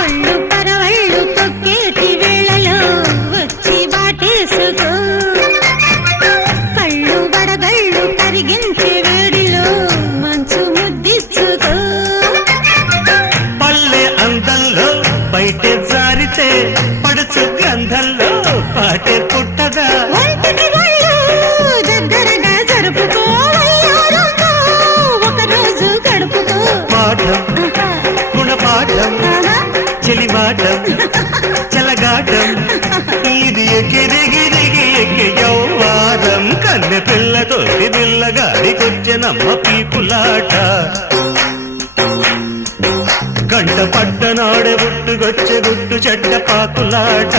ఒళ్ళు పరవళ్ళు తొక్కేటి వేళలో వచ్చి బాటేసుకో కళ్ళు బడగళ్ళు కరిగించే వేడిలో మంచు ముద్దిచ్చుకో పల్లె అందంలో బయటే జారితే పడుచు గంధంలో పాటే పుట్టదా ఒంటికి ఒళ్ళు దగ్గరగా జరుపుకో వయ్యారంతో ఒకరోజు గడుపుకో పాఠం గుణపాఠం చెలిమాటం చెలగాటం ఇది ఎగిరిగిరిగి ఎక్కి యౌవారం కన్నె పిల్లతోటి పిల్లగాడికొచ్చెనమ్మ పీపులాట గంట పట్టనాడే గుట్టుకొచ్చే గుట్టు చెడ్డ పాకులాట